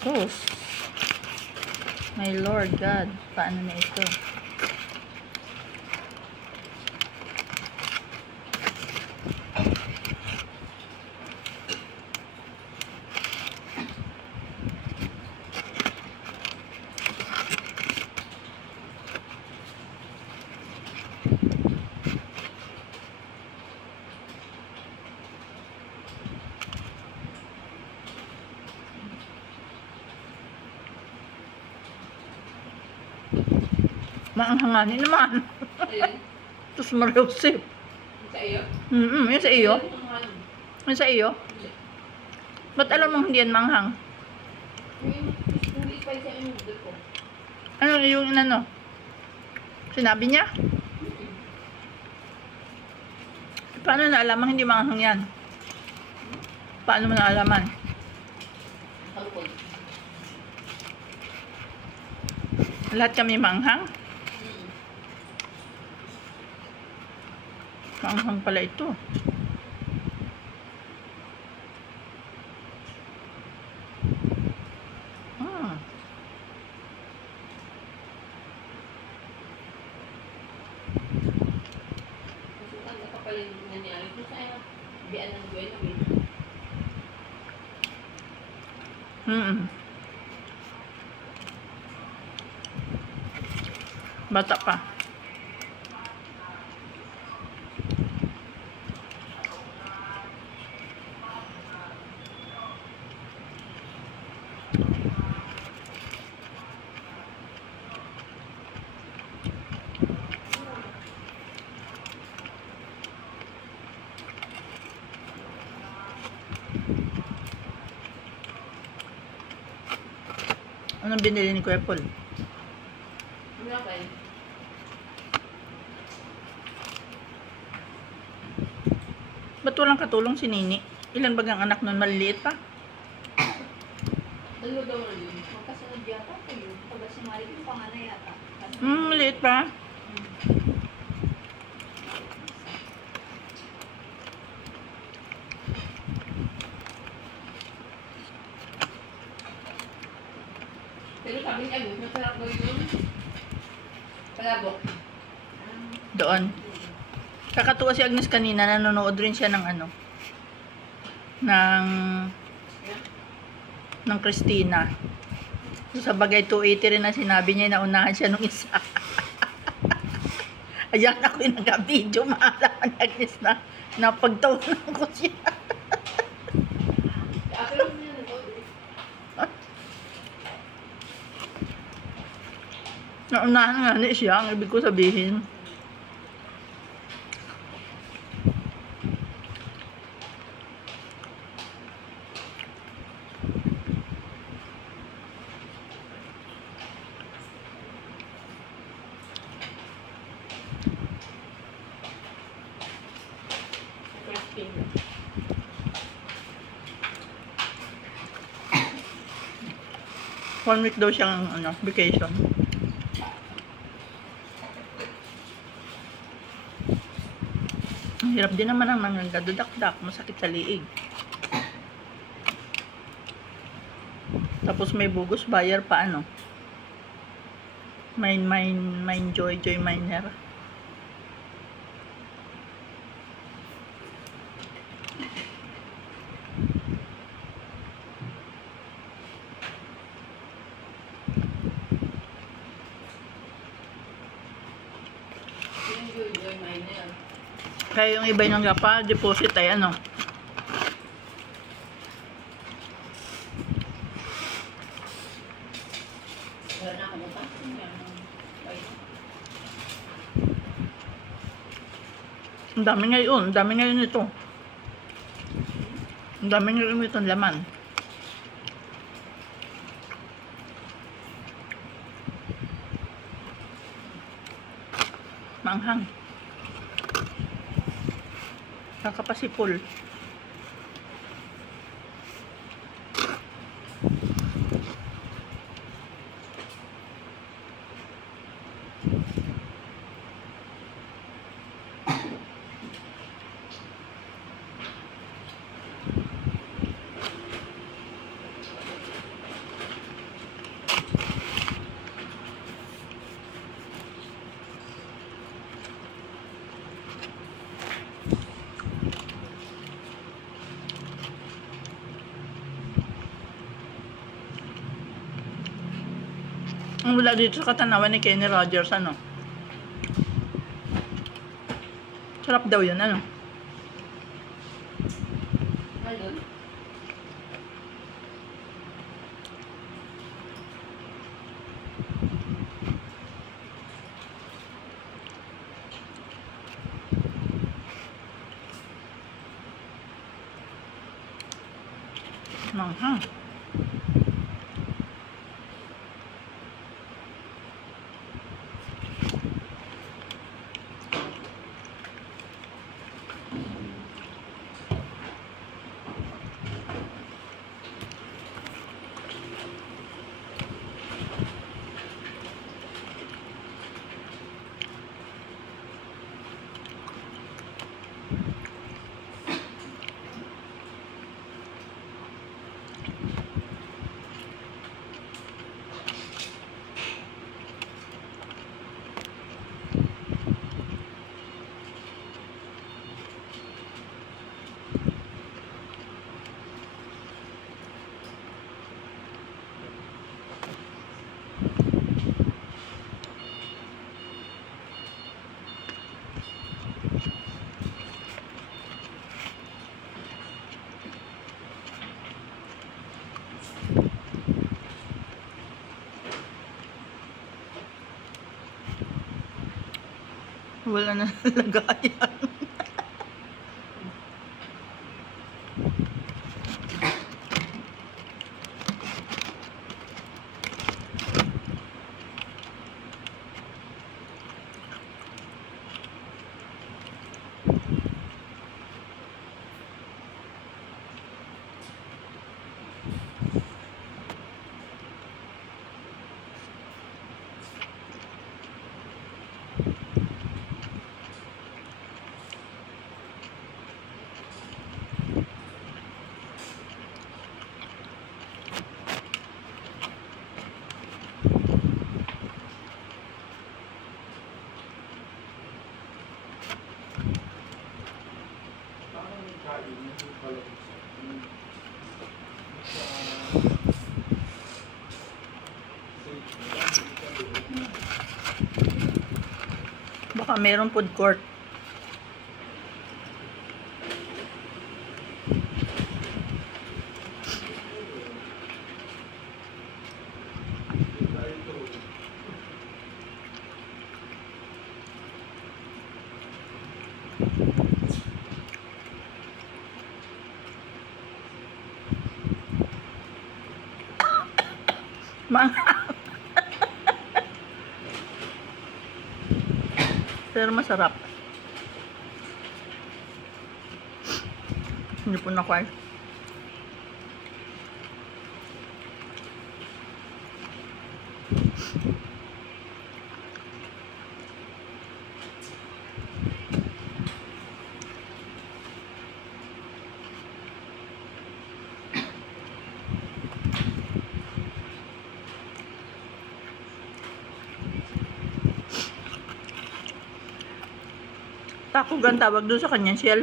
Oh, my Lord God. Paano na ito? Maanghanganin naman. Ayun. Tapos marusip. Sa iyo? Yun sa iyo. Ayun. Yun sa iyo. Ba't alam mo hindi yan maanghang? Hindi pa sa noodle ko. Ano yung ano? Sinabi niya? Paano naalaman hindi maanghang yan? Paano mo naalaman? Halukod. Lahat kami maanghang? Maanghang pala ito. Ah. Masukan na pa pala yung nangyari ko sa biyan ng buwan namin. Bata pa. Anong binili ni Kuya Paul? Ano ba yun? Ba't walang katulong si Nini? Ilan bagang anak nun? Maliliit pa? Dalawa daw na yun. Magkasunod yata ko yun. Pag si Mari yung panganay yata. Maliit pa. Pero sabi niya, masarap daw yun. Palabok. Doon. Kakatuwa si Agnes kanina, nanonood rin siya ng ano, ng Christina. Sa bagay 280 rin na sinabi niya, naunahan siya nung isa. Ayan ako yung nag-video, maalaman ni Agnes na napagtawanan ko siya. Ako lang niya nanood. Naunahan nga ni siya, ang ibig ko sabihin. Crispy. 1 week daw siyang ano, vacation. Ang hirap din naman ang nanggagadudak-dak, masakit sa liig. Tapos may bugos buyer pa ano. Joy miner. Yung miner. Kaya yung iba yung pa deposit ay ano. Wala na ako mata. Ang dami ngayon ito. Ang dami ngayon itong laman. Maanghang. Kakapasipol. Ang wala dito sa katanawan ni Kenny Rogers, ano? Sarap daw yun, ano? Balon. Manghang. Wala na lagayan. Baka meron food court. Pero masarap. Hindi po nakuha. Taco gan tawag doon sa kanyang shell.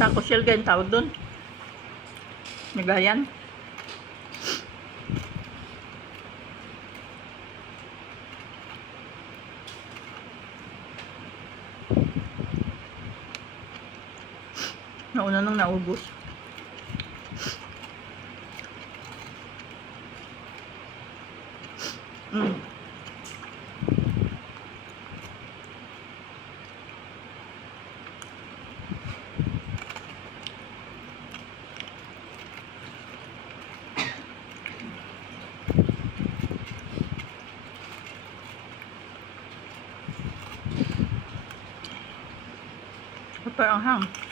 Taco shell gan tawag doon. Nagayan. Nauna nang naubos. Parang hang.